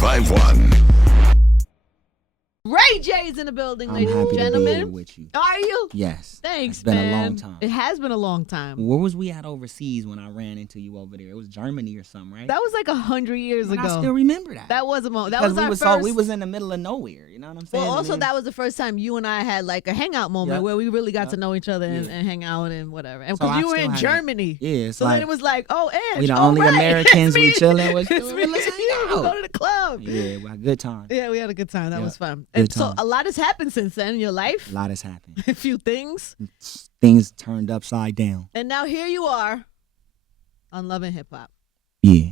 1051. Ray J's in the building, I'm ladies and happy to be gentlemen. here with you. Are you? Yes. Thanks, It's been man. a long time. It has been a long time. Where was we at overseas when I ran into you over there? It was Germany or something, right? That was like 100 years But ago. I still remember that. That was a moment. That Because was our we first. we was in the middle of nowhere. You know what I'm saying? Well, And also then- that was the first time you and I had like a hangout moment Yep. where we really got Yep. to know each other and Yeah. hang out and whatever. And So because I you were still in had Germany. Yeah, it's So like then it was like, oh, Angie, we the oh, only Ray, Americans it's we me. chilling with. It's me. Let's hang We out. go to the club. Yeah, we had a good time. Yeah, we had a good time. That Yep. was fun. Good And so times. a lot has happened since then in your life. A lot has happened. A few things. Things turned upside down. And now here you are on Love and Hip Hop. Yeah,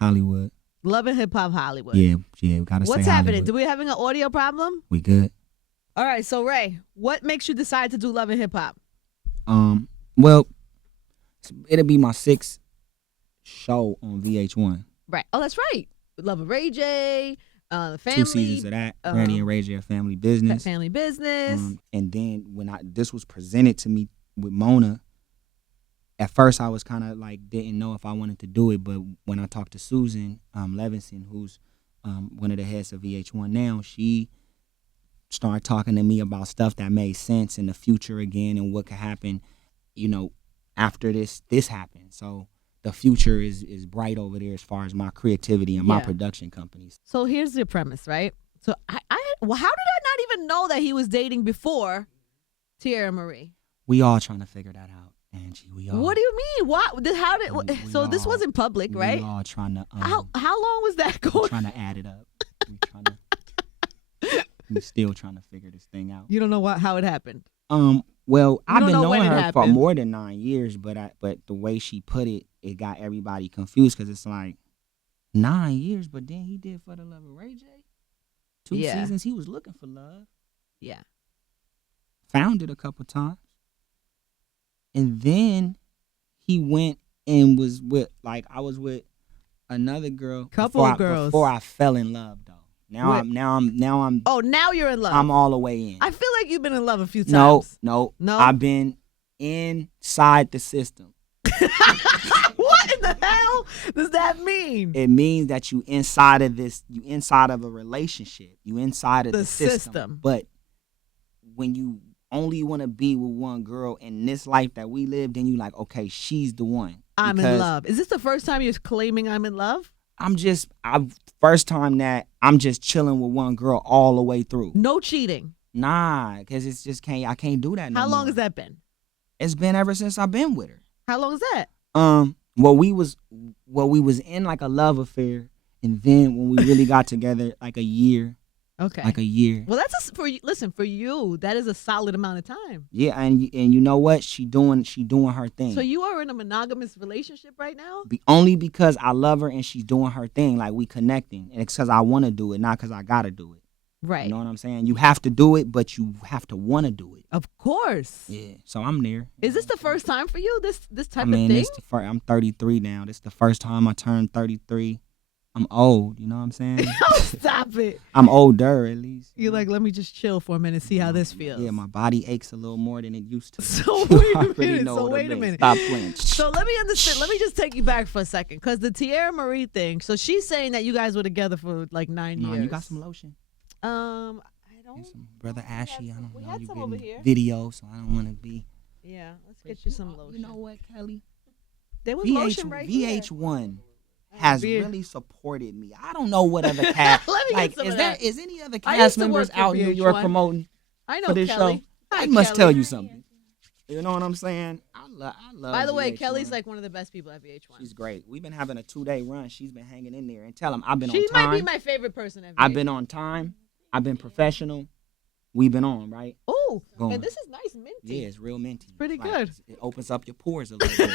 Hollywood. Love and Hip Hop Hollywood. Yeah, we gotta say What's happening? Hollywood. Do we having an audio problem? We good? All right, so Ray, what makes you decide to do Love and Hip Hop? Well, it'll be my 6th show on VH1. Right. Oh, that's right. Love of Ray J, Family. 2 seasons of that. Brandy and Ray J, a family business. Family Business. And then when this was presented to me with Mona, at first I was kind of like didn't know if I wanted to do it, but when I talked to Susan Levinson, who's one of the heads of VH1 now, she started talking to me about stuff that made sense in the future again and what could happen, after this happened. So the future is bright over there as far as my creativity and my Yeah. production companies. So here's the premise, right? So well, how did I not even know that he was dating before Tiarra Marie? We all trying to figure that out, Angie. We all. What do you mean? What? How did? So this wasn't public, right? We all trying to. How long was that We're going? trying to add it up. We still trying to figure this thing out. You don't know how it happened. Well, I've don't been know when knowing it her for happened. more than 9 years, but the way she put it, it got everybody confused because it's like 9 years, but then he did For the Love of Ray J. 2 Yeah. seasons, he was looking for love. Yeah. Found it a couple times. And then he went and was with, I was with another girl. Couple of girls. Before I fell in love, though. Now I'm. Oh, now you're in love. I'm all the way in. I feel like you've been in love a few times. No. No? I've been inside the system. What in the hell does that mean? It means that you inside of a relationship. You inside of The the system. But when you only want to be with one girl in this life that we live, then you like, okay, she's the one. I'm in Because love. Is this the first time you're claiming I'm in love? First time that I'm just chilling with one girl all the way through. No cheating. Nah, because it's just I can't do that no How long more. has that been? It's been ever since I've been with her. How long is that? Well, we was in like a love affair, and then when we really got together, like a year. Okay. Like a year. Well, for you. Listen, for you, that is a solid amount of time. Yeah, and you know what? She doing her thing. So you are in a monogamous relationship right now? Only because I love her and she's doing her thing, like we connecting, and it's because I want to do it, not because I gotta do it. Right. You know what I'm saying? You have to do it, but you have to want to do it. Of course. Yeah. So I'm there. Is this the first time for you? This type I mean, of thing? I'm 33 now. This is the first time I turned 33. I'm old, you know what I'm saying? Oh, stop it. I'm older, at least. You're like, let me just chill for a minute, see how this feels. Yeah, my body aches a little more than it used to. So You wait a already minute. know So what wait it a is. minute. Stop playing. So let me understand. Let me just take you back for a second, because the Tiarra Marie thing. So she's saying that you guys were together for like 9 No, years. you got some lotion. I don't. And some Brother Ashy, I don't we know. had You some been over in here. video, so I don't want to be. Yeah, let's get you some lotion. You know what, Kelly? There was lotion right here. VH1 has Beer. really supported me. I don't know what other cast. Let me get like, some is of there that. is any other I cast used to members work for out in New York VH1. promoting I know for this Kelly. show? Hi, I must Kelly. tell you something. You know what I'm saying? I love. By the way, VH1. Kelly's like one of the best people at VH1. She's great. We've been having a 2-day run. She's been hanging in there. And tell them I've been She on time. might be my favorite person at VH1. I've been on time. I've been professional. We've been on, right? Oh, Going. and this is nice minty. Yeah, it's real minty. Pretty Like, good. It opens up your pores a little bit.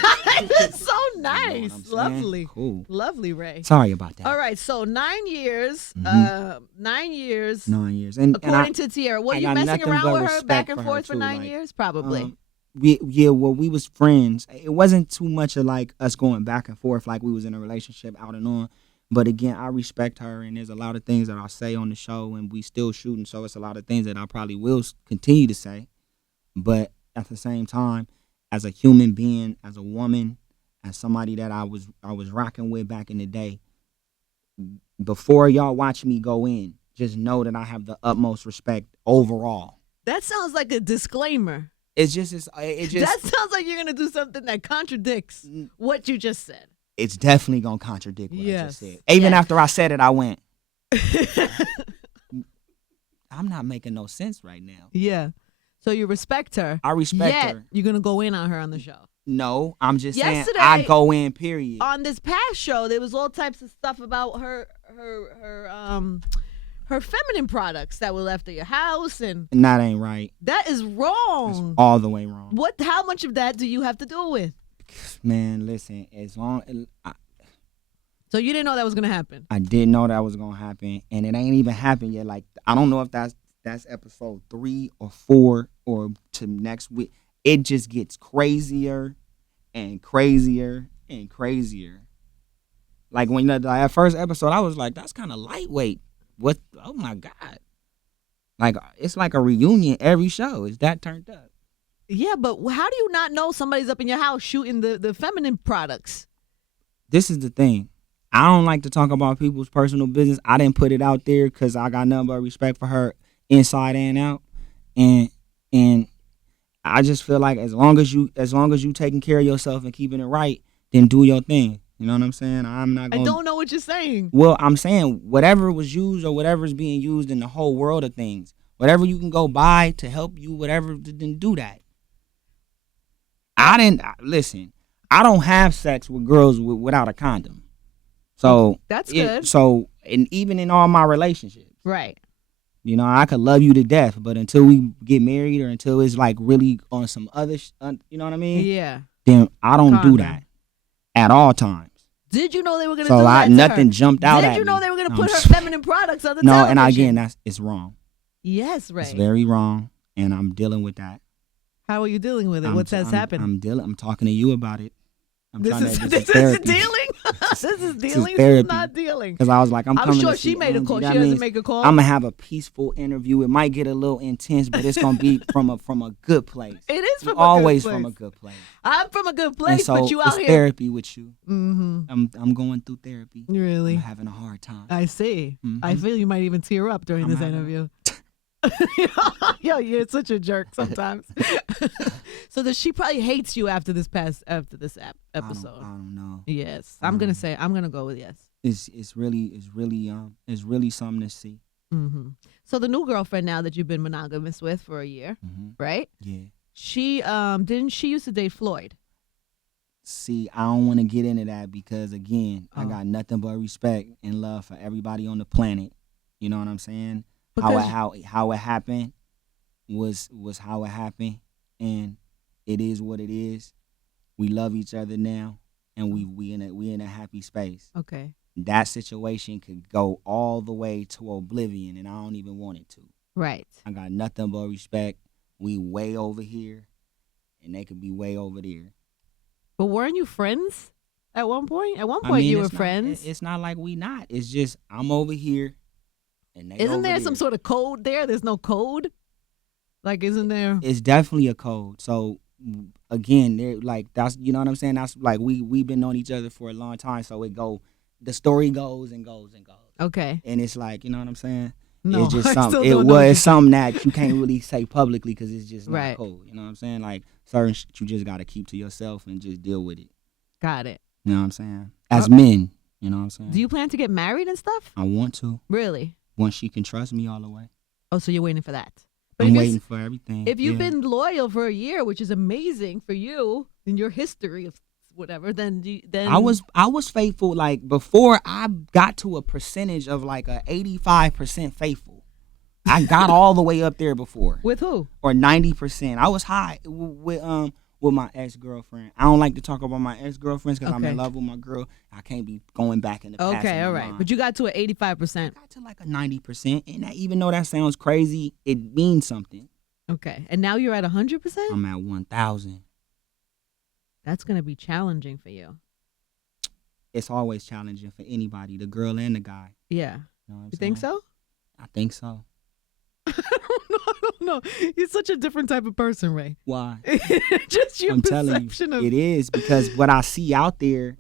It's so You nice. know what I'm saying? Lovely. Cool. Lovely, Ray. Sorry about that. All right, so 9 years. Mhm. 9 years. 9 years. And According to Tiarra. Were I you got messing nothing around but with her back respect and for her, forth for too. 9 Like, years? Probably. we was friends. It wasn't too much of like us going back and forth like we was in a relationship out and on. But again, I respect her, and there's a lot of things that I say on the show, and we still shooting, so it's a lot of things that I probably will continue to say. But at the same time, as a human being, as a woman, as somebody that I was rocking with back in the day, before y'all watch me go in, just know that I have the utmost respect overall. That sounds like a disclaimer. It just That sounds like you're gonna do something that contradicts what you just said. It's definitely gonna contradict what I Yes. just said. Even Yes. after I said it, I went. I'm not making no sense right now. Yeah. So you respect her. I respect yet her. You're gonna go in on her on the show. No, I'm just Yesterday, saying I go in. Period. On this past show, there was all types of stuff about her feminine products that were left at your house, and that ain't right. that is wrong. That's all the way wrong. How much of that do you have to do with? Man, listen. As long So you didn't know that was gonna happen. I didn't know that was gonna happen, and it ain't even happened yet. Like I don't know if that's episode 3 or 4 or to next week. It just gets crazier and crazier and crazier. Like when that first episode, I was like, that's kind of lightweight. What? Oh my God! Like it's like a reunion every show. Is that turned up? Yeah, but how do you not know somebody's up in your house shooting the feminine products? This is the thing. I don't like to talk about people's personal business. I didn't put it out there because I got nothing but respect for her inside and out, and I just feel like as long as you taking care of yourself and keeping it right, then do your thing. You know what I'm saying? I'm not gonna, I don't know what you're saying. Well, I'm saying whatever was used or whatever is being used in the whole world of things, whatever you can go buy to help you, whatever, then do that. Listen, I don't have sex with girls without a condom. So that's good. So, and even in all my relationships. Right. You know, I could love you to death, but until we get married or until it's like really on some other, you know what I mean? Yeah. Then I don't do that at all times. Did you know they were going to do that? Nothing jumped out at me. Did you know they were going to put her feminine products on the television? No, and again, it's wrong. Yes, right. It's very wrong, and I'm dealing with that. How are you dealing with it? What's happened? I'm talking to you about it. This is dealing? This is dealing? This is not dealing. Because I was like, I'm coming sure to see she made Angie. a call. That She doesn't means make a call. I'm going to have a peaceful interview. It might get a little intense, but it's going to be from a good place. It is from always a good place. from a good place. I'm from a good place, and so but you out it's here. Therapy with you. Mm-hmm. I'm going through therapy. Really? I'm having a hard time. I see. Mm-hmm. I feel you might even tear up during this interview. Yo, you're such a jerk sometimes. So she probably hates you after this episode. I don't know. Yes, I'm gonna go with yes. It's really something to see. Mm-hmm. So the new girlfriend now that you've been monogamous with for a year, right? Yeah. She didn't she used to date Floyd? See, I don't want to get into that because again, I got nothing but respect and love for everybody on the planet. You know what I'm saying? How it happened was how it happened, and it is what it is. We love each other now, and we in a happy space. Okay. That situation could go all the way to oblivion, and I don't even want it to. Right. I got nothing but respect. We way over here, and they could be way over there. But weren't you friends at one point? At one point, you were friends. It's not like we not. It's just I'm over here. Isn't there some sort of code there? There's no code? Like, isn't there? It's definitely a code. So, again, they're like, that's, you know what I'm saying? That's like, we've been on each other for a long time. So the story goes and goes and goes. Okay. And it's like, you know what I'm saying? No, it's just something. It's something that you can't really say publicly because it's just not right. cool. You know what I'm saying? Like, certain shit you just got to keep to yourself and just deal with it. Got it. You know what I'm saying? As men, you know what I'm saying? Do you plan to get married and stuff? I want to. Really? Once she can trust me all the way. Oh, so you're waiting for that. But I'm waiting for everything. If you've been loyal for a year, which is amazing for you in your history of whatever, then I was faithful. Like before, I got to a percentage of like a 85% faithful. I got all the way up there before. With who? Or 90%. I was high with my ex-girlfriend. I don't like to talk about my ex-girlfriends because I'm in love with my girl. I can't be going back in the past. Okay, all right. But you got to an 85%. I got to like a 90%. And even though that sounds crazy, it means something. Okay. And now you're at 100%? I'm at 1,000. That's going to be challenging for you. It's always challenging for anybody, the girl and the guy. Yeah. You think so? I think so. I don't know. You're such a different type of person, Ray. Why? Just your I'm telling you, it is because what I see out there,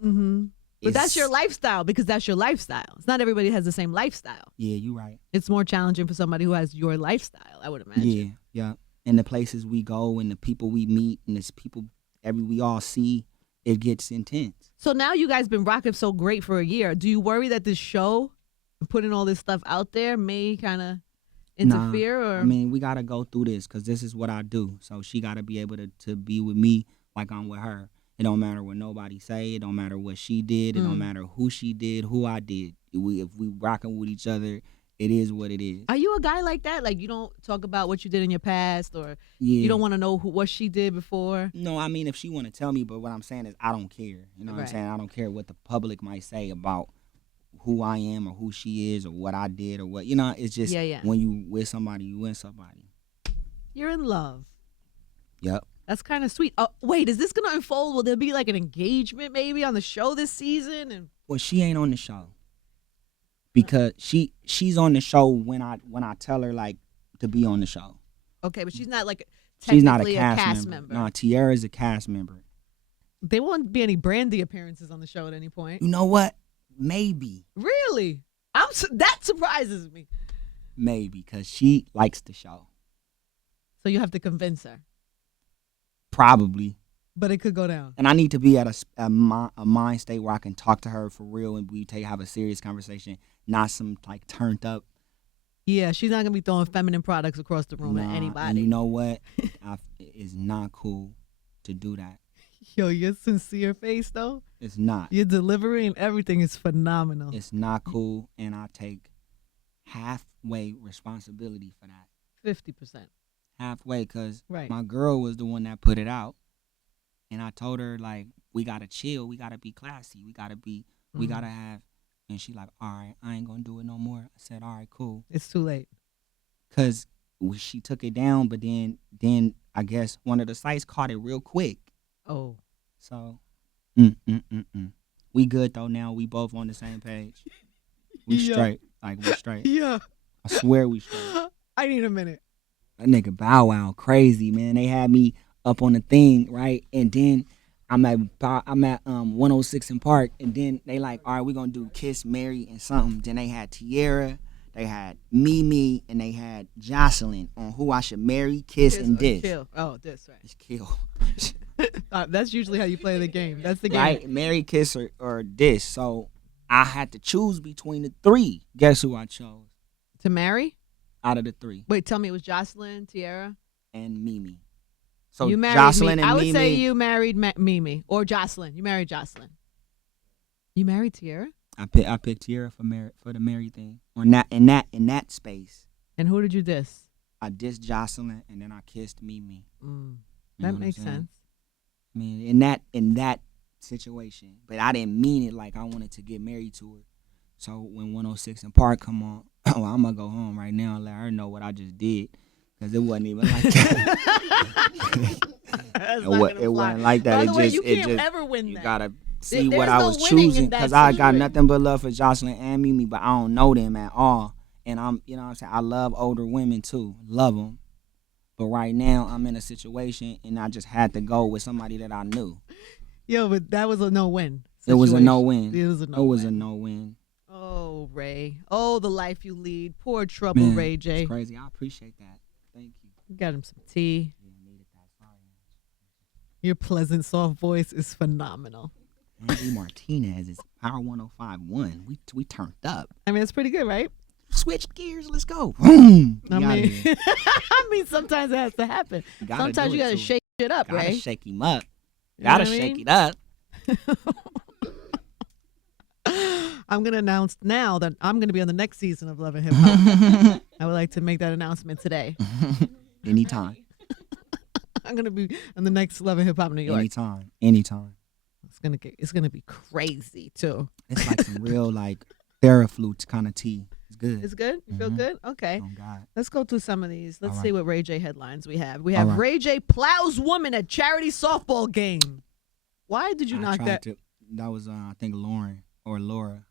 But that's your lifestyle because that's your lifestyle. It's not everybody has the same lifestyle. Yeah, you're right. It's more challenging for somebody who has your lifestyle, I would imagine. Yeah, yeah. And the places we go and the people we meet and the people we all see, it gets intense. So now you guys been rocking so great for a year. Do you worry that this show, putting all this stuff out there, may kind of interfere? Or I mean, we got to go through this because this is what I do. So she got to be able to be with me like I'm with her. It don't matter what nobody say. It don't matter what she did. It don't matter who she did, who I did. If we rocking with each other, it is what it is. Are you a guy like that? Like you don't talk about what you did in your past, or Yeah. you don't want to know what she did before? No, I mean, if she want to tell me, but what I'm saying is I don't care. You know what I'm saying? I don't care what the public might say about who I am or who she is or what I did or what. You know, it's just when you with somebody, you with somebody. You're in love. Yep. That's kind of sweet. Wait, is this going to unfold? Will there be like an engagement maybe on the show this season? And well, she ain't on the show because she's on the show when I tell her like to be on the show. Okay, but she's not like she's not a technically cast member. No, Tiarra is a cast member. There won't be any Brandy appearances on the show at any point. You know what? Maybe. Really? That surprises me. Maybe because she likes the show. So you have to convince her. Probably. But it could go down. And I need to be at a mind state where I can talk to her for real and have a serious conversation, not some like turned up. Yeah, she's not going to be throwing feminine products across the room at anybody. And you know what? It's not cool to do that. Yo, your sincere face, though? It's not. Your delivery and everything is phenomenal. It's not cool, and I take halfway responsibility for that. 50%. Halfway, because my girl was the one that put it out. And I told her, like, we got to chill. We got to be classy. We got to have. And she like, all right, I ain't going to do it no more. I said, all right, cool. It's too late. Because she took it down, but then I guess one of the sites caught it real quick. Oh. So, we good, though, now. We both on the same page. We straight. Like, we straight. Yeah. I swear we straight. I need a minute. That nigga Bow Wow crazy, man. They had me up on the thing, right? And then I'm at 106 in Park, and then they like, all right, we're going to do Kiss, Mary, and something. Then they had Tiarra, they had Mimi, and they had Jocelyn on who I should marry, kiss and diss. Kill. Oh, diss, right. It's kill. That's usually how you play the game. That's the game. Right? Marry, kiss, or diss. So I had to choose between the three. Guess who I chose? To marry? Out of the three. Wait, tell me it was Jocelyn, Tiarra? And Mimi. So you married Jocelyn me. and I would Mimi. say you married Mimi or Jocelyn. You married Jocelyn. You married Tiarra? I picked Tiarra for the Mary thing. In that space. And who did you diss? I dissed Jocelyn and then I kissed Mimi. That makes sense. I mean, in that situation, but I didn't mean it like I wanted to get married to her. So when 106 in Park come on, I'm gonna go home right now and let her know what I just did. Because it wasn't even like that. it wasn't like that. By the way, you it can't just, ever win you that. gotta see what There's I no was winning choosing. in that Because I got situation. nothing but love for Jocelyn and Mimi, but I don't know them at all. And I'm, you know what I'm saying? I love older women too. Love them. But right now, I'm in a situation and I just had to go with somebody that I knew. Yo, but that was a no-win situation. It was a no-win. It was a no-win. It was a no-win. Oh, Ray. Oh, the life you lead. Poor trouble, Ray J. It's crazy. I appreciate that. Thank you. Got him some tea. Yeah, needed that. Sorry. Your pleasant, soft voice is phenomenal. Angie Martinez is Power 105.1. We turned up. I mean, it's pretty good, right? Switch gears. Let's go. Boom. I mean, sometimes it has to happen. Sometimes you got to shake it up, right? Gotta shake him up. Gotta shake it up. I'm going to announce now that I'm going to be on the next season of Love and Hip Hop. I would like to make that announcement today. Anytime. I'm going to be on the next Love and Hip Hop New York. Anytime. It's gonna be crazy too. It's like some real like Theraflute kind of tea. It's good. It's good? You feel good? Okay. Oh God. Let's go through some of these. Let's see what Ray J headlines we have. We All have right. Ray J plows woman at charity softball game. Why did you knock that? That was I think Lauren or Laura.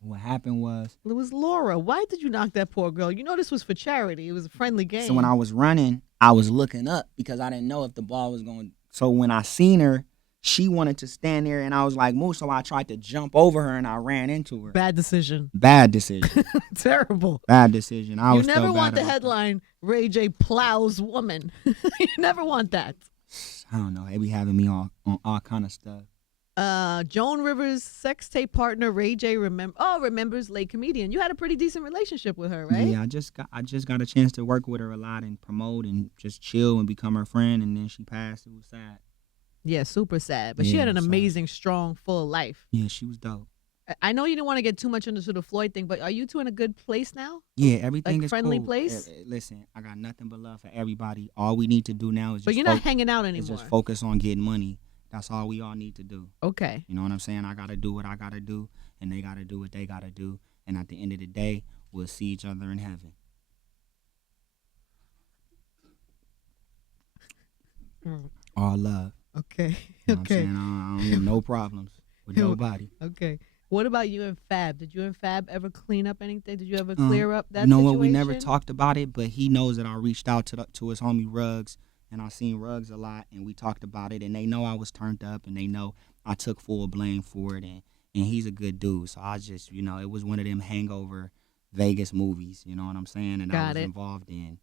What happened was It was Laura. Why did you knock that poor girl? You know this was for charity. It was a friendly game. So when I was running, I was looking up because I didn't know if the ball was going. So when I seen her, she wanted to stand there, and I was like, move. So I tried to jump over her, and I ran into her. Bad decision. Bad decision. Terrible. Bad decision. I You was never so want bad the about headline, Ray J plows woman. You never want that. I don't know. They be having me on all kind of stuff. Joan Rivers' sex tape partner Ray J remembers late comedian. You had a pretty decent relationship with her, right? Yeah, I just got a chance to work with her a lot and promote and just chill and become her friend, and then she passed. It was sad. Yeah, super sad. But she had an amazing, strong, full life. Yeah, she was dope. I know you didn't want to get too much into the Floyd thing, but are you two in a good place now? Yeah, everything is friendly cool. place? Listen, I got nothing but love for everybody. All we need to do now is But just you're not hanging out anymore. just focus on getting money. That's all we all need to do. Okay. You know what I'm saying? I got to do what I got to do, and they got to do what they got to do. And at the end of the day, we'll see each other in heaven. All love. Okay. You know Okay. what I'm saying? I don't have no problems with nobody. Okay. What about you and Fab? Did you and Fab ever clean up anything? Did you ever clear up that You know situation? what? We never talked about it, but he knows that I reached out to his homie Ruggs, and I seen Ruggs a lot, and we talked about it, and they know I was turned up, and they know I took full blame for it, and he's a good dude. So I just, it was one of them hangover Vegas movies, you know what I'm saying? And I was involved in.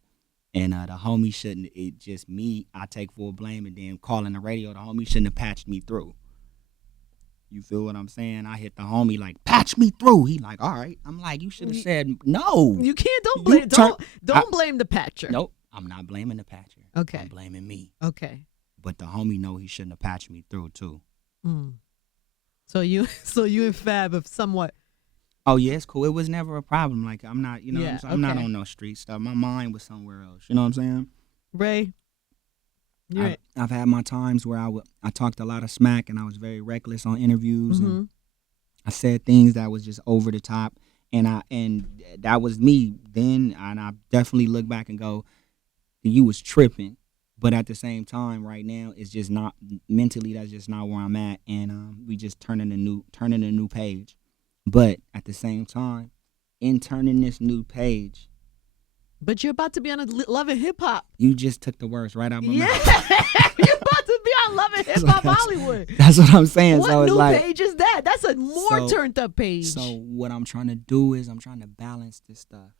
And the homie shouldn't, it just me, I take full blame, and then calling the radio, the homie shouldn't have patched me through. You feel what I'm saying? I hit the homie like, patch me through. He like, all right. I'm like, you should have said no. You can't. Don't blame the patcher. Nope. I'm not blaming the patcher. Okay. I'm blaming me. Okay. But the homie know he shouldn't have patched me through too. So you and Fab have somewhat. Oh yeah, it's cool. It was never a problem. Like I'm not, what I'm saying? I'm not on no street stuff. My mind was somewhere else. You know what I'm saying? Ray. I've had my times where I talked a lot of smack, and I was very reckless on interviews, and I said things that was just over the top, and that was me then, and I definitely look back and go, you was tripping. But at the same time, right now, it's just not mentally. That's just not where I'm at, and we just turning a new page. But at the same time, in turning this new page. But you're about to be on a Love and Hip Hop. You just took the words right out of my mouth. You're about to be on Love and Hip Hop Hollywood. That's what I'm saying. What so new it's page is that? That's a more turned up page. So what I'm trying to do is I'm trying to balance this stuff.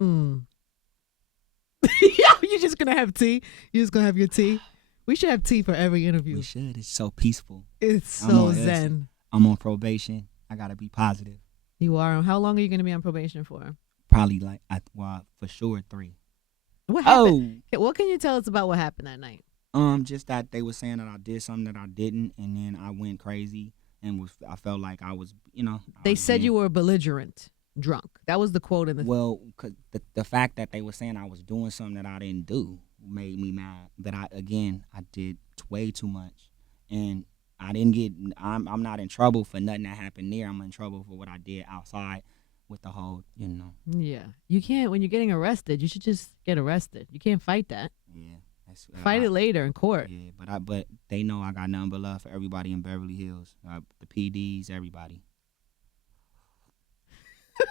You're just gonna have tea. You're just gonna have your tea. We should have tea for every interview. We should. It's so peaceful. It's so zen. I'm on probation. I gotta be positive. You are. How long are you gonna be on probation for? Probably for sure 3. What happened? What can you tell us about what happened that night? Just that they were saying that I did something that I didn't, and then I went crazy and I felt like I was, They said you were belligerent, drunk. That was the quote in the. Well, cause the fact that they were saying I was doing something that I didn't do made me mad. But I did way too much, and I didn't get. I'm not in trouble for nothing that happened there. I'm in trouble for what I did outside. With the whole, Yeah. You can't, when you're getting arrested, you should just get arrested. You can't fight that. Yeah. Fight it later in court. Yeah, but they know I got nothing but love for everybody in Beverly Hills. The PDs, everybody.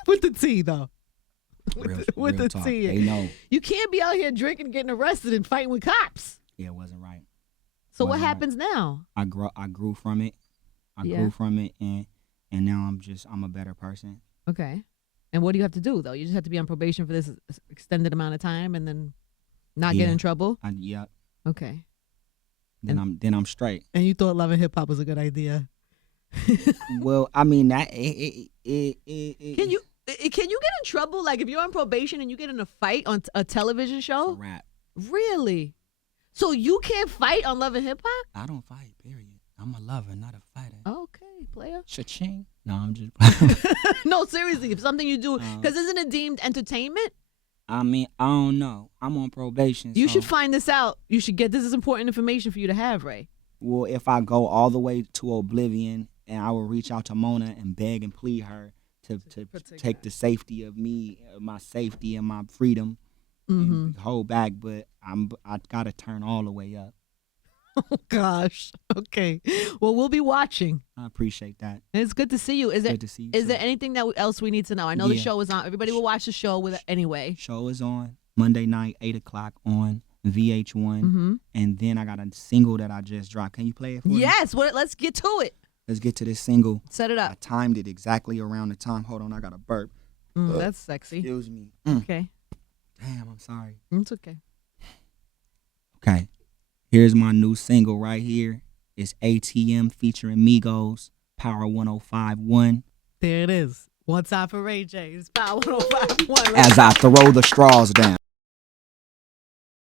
With the tea, though. With the talk. Tea. They know. You can't be out here drinking, getting arrested, and fighting with cops. Yeah, it wasn't right. So what happens now? I grew from it. Grew from it, and now I'm a better person. Okay. And what do you have to do, though? You just have to be on probation for this extended amount of time and then not get in trouble? Yeah. Okay. Then I'm straight. And you thought Love and Hip Hop was a good idea? Well, I mean, that Can you get in trouble? Like, if you're on probation and you get in a fight on a television show? It's a rap. Really? So you can't fight on Love and Hip Hop? I don't fight, period. I'm a lover, not a fighter. Okay, player. Cha-ching. No, I'm just. No, seriously, if something you do, because isn't it deemed entertainment? I mean, I don't know. I'm on probation. You should find this out. You should this is important information for you to have, Ray. Well, if I go all the way to oblivion, and I will reach out to Mona and beg and plead her to take the safety of me, my safety and my freedom, and hold back, but I gotta turn all the way up. Oh, gosh. Okay. Well, we'll be watching. I appreciate that. And it's good to see you. Is there anything else we need to know? I know the show is on. Everybody will watch the show anyway. Show is on Monday night, 8 o'clock on VH1, and then I got a single that I just dropped. Can you play it for me? Yes. Let's get to it. Let's get to this single. Set it I up. timed it exactly around the time. Hold on, I got a burp. That's sexy. Excuse me. Okay. Damn, I'm sorry. It's okay. Okay. Here's my new single right here. It's ATM featuring Migos, Power 105.1. There it is. One time for Ray J. It's Power 105.1. As I throw the straws down.